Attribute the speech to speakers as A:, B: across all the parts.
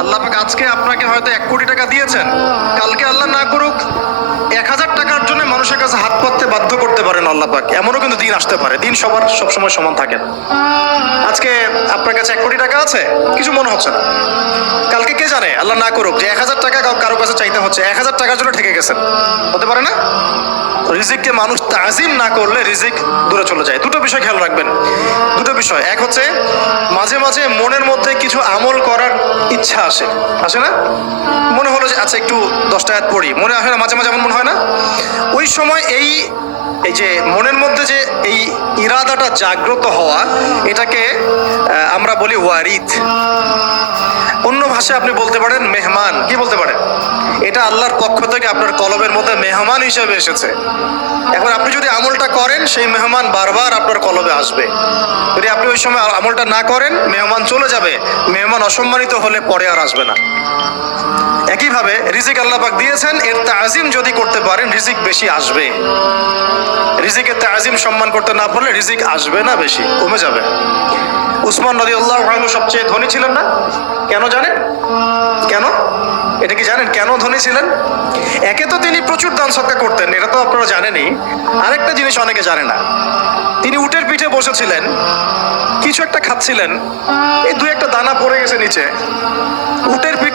A: আল্লাহ পাক আজকে আপনাকে হয়তো এক কোটি টাকা দিয়েছেন। কালকে আল্লাহ না করুক, এক হাজার টাকার জন্য মানুষের কাছে হাত পাততে বাধ্য করতে পারেন আল্লাহ পাক। এমনও কিন্তু দিন আসতে পারে। দিন সবার সবসময় সমান থাকে। আজকে আপনার কাছে এক কোটি টাকা আছে, কিছু মনে হচ্ছে না। কালকে কে জানে আল্লাহ না করুক, যে এক হাজার টাকা কারও কাছে চাইতে হচ্ছে, এক হাজার টাকার জন্য ঠেকে গেছেন। হতে পারে না? রিজিককে মানুষ তাজিম না করলে রিজিক দূরে চলে যায়। দুটো বিষয় খেয়াল রাখবেন। দুটো বিষয়। এক হচ্ছে, মাঝে মাঝে মনের মধ্যে কিছু আমল করার ইচ্ছা আসে। আসে না? মনে হলো যে আচ্ছা একটু দশটা হাত পড়ি। মনে আসে না, মাঝে মাঝে এমন মনে হয় না? ওই সময় এই এই যে মনের মধ্যে যে এই ইরাদাটা জাগ্রত হওয়া, এটাকে আমরা বলি ওয়ারিদ। অন্য ভাষায় আপনি বলতে পারেন মেহমান। কি বলতে পারেন? এটা আল্লাহর পক্ষ থেকে আপনার কলবের মধ্যে মেহমান হিসেবে এসেছে। এখন আপনি যদি আমলটা করেন, সেই মেহমান বারবার আপনার কলবে আসবে। যদি আপনি ওই সময় আমলটা না করেন, মেহমান চলে যাবে। মেহমান অসম্মানিত হলে পরে আর আসবে না। একইভাবে রিজিক আল্লাহ পাক দিয়েছেন? এর তাজিম যদি করতে পারেন, রিজিক বেশি আসবে। রিজিকের তাজিম সম্মান করতে না পারলে রিজিক আসবে না বেশি, কমে যাবে। উসমান নদী আল্লাহ সবচেয়ে ধনী ছিলেন না? কেন জানেন? কেন? এটা কি জানেন? কেন ধনী ছিলেন? একে তো তিনি প্রচুর দান সৎকার করতেন, এটা তো আপনারা জানেনই। আরেকটা জিনিস অনেকে জানে না। তিনি উটের পিঠে বসেছিলেন, কিছু একটা খাচ্ছিলেন, এই দু একটা দানা পড়ে গেছে নিচে। উটের পিঠ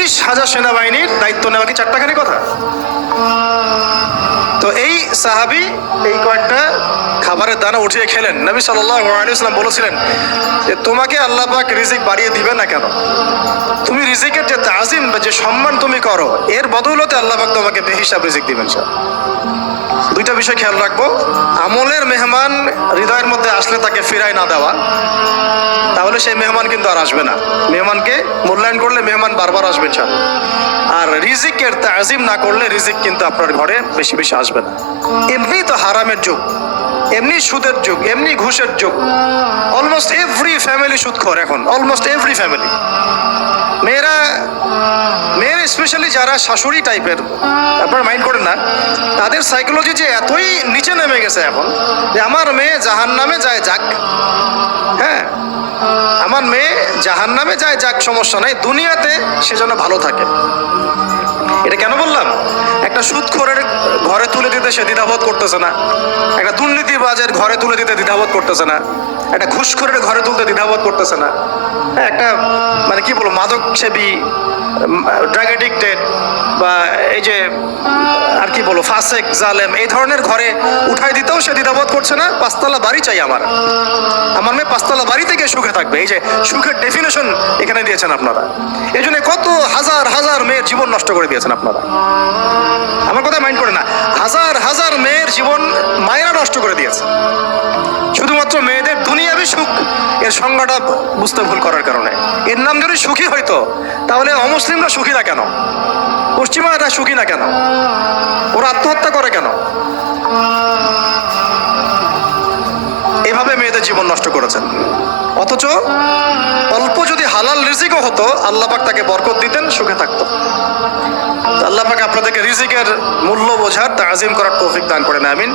A: তিরিশ হাজার সেনাবাহিনীর দায়িত্ব নেওয়া কি চারটাখানি কথা? তো এই সাহাবি এই কয়েকটা খাবারের দানা উঠিয়ে খেলেন। নবী সাল্লাম বলেছিলেন যে, তোমাকে আল্লাহ পাক রিজিক বাড়িয়ে দিবে না কেন? তুমি রিজিকের যে তাজিম বা যে সম্মান তুমি করো, এর বদৌলতে আল্লাহ পাক তোমাকে বেহিসাব রিজিক দিবেন স্যার দুইটা বিষয় খেয়াল রাখব। আমলের মেহমান হৃদয়ের মধ্যে আসলে তাকে ফিরায় না দেওয়া। তাহলে সেই মেহমান কিন্তু আর আসবে না। মেহমানকে মূল্যায়ন করলে মেহমান বারবার আসবে চান আর রিজিকের তাজিম না করলে রিজিক কিন্তু আপনার ঘরে বেশি বেশি আসবে না। এমনি তো হারামের যুগ, এমনি সুদের যুগ, এমনি ঘুষের যুগ। অলমোস্ট এভরি ফ্যামিলি সুদখোর এখন অলমোস্ট এভরি ফ্যামিলি স্পেশালি যারা শাশুড়ি টাইপের আপনারা মাইন্ড করেন না, তাদের সাইকোলজি যে এতই নিচে নেমে গেছে এখন, যে আমার মেয়ে জাহান নামে যায় যাক। হ্যাঁ? আমার মেয়ে জাহান নামে যায় যাক, সমস্যা নাই, দুনিয়াতে সে যেন ভালো থাকে। এটা কেন বললাম? একটা সুদখোরের ঘরে তুলে দিতে সে দ্বিধাবোধ করতেছে না। একটা দুর্নীতিবাজের ঘরে তুলে দিতে দ্বিধাবোধ করতেছে না। একটা ঘুষখোরের ঘরে তুলতে দ্বিধাবোধ করতেছে না। হ্যাঁ, একটা মানে কি বলব মাদক সেবী ড্রাগ এডিক্টেড বা এই যে আর কি বলব ফাসেক জালেম এই ধরনের ঘরে উঠাই দিতেও সে দ্বিধাবোধ করছে না। পাঁচতলা বাড়ি চাই আমার। আমার মেয়ে পাঁচতলা বাড়ি থেকে সুখে থাকবে। এই যে সুখের ডেফিনেশন এখানে দিয়েছেন আপনারা। এই জন্য কত হাজার জীবন নষ্ট করে দিয়েছেন আপনারা। আমার কথা মাইন্ড করে না। হাজার হাজার মেয়ের জীবন মায়েরা নষ্ট করে দিয়েছে। শুধুমাত্র মেয়েদের দুনিয়াবি সুখ, এর সংজ্ঞাটা বুঝতে ভুল করার কারণে। এর নাম যদি সুখী হয়তো তাহলে অমুসলিমরা সুখী না কেন? পশ্চিমারা সুখী না কেন? ওরা আত্মহত্যা করে কেন? এভাবে মেয়েদের জীবন নষ্ট করেছেন? অথচ অল্প যদি হালাল রিজিকও হতো আল্লাহ পাক তাকে বরকত দিতেন, সুখে থাকতো। আল্লাপাক আপনাদেরকে রিজিকের মূল্য বোঝার, তাজিম করার তৌফিক দান করেন আমিন।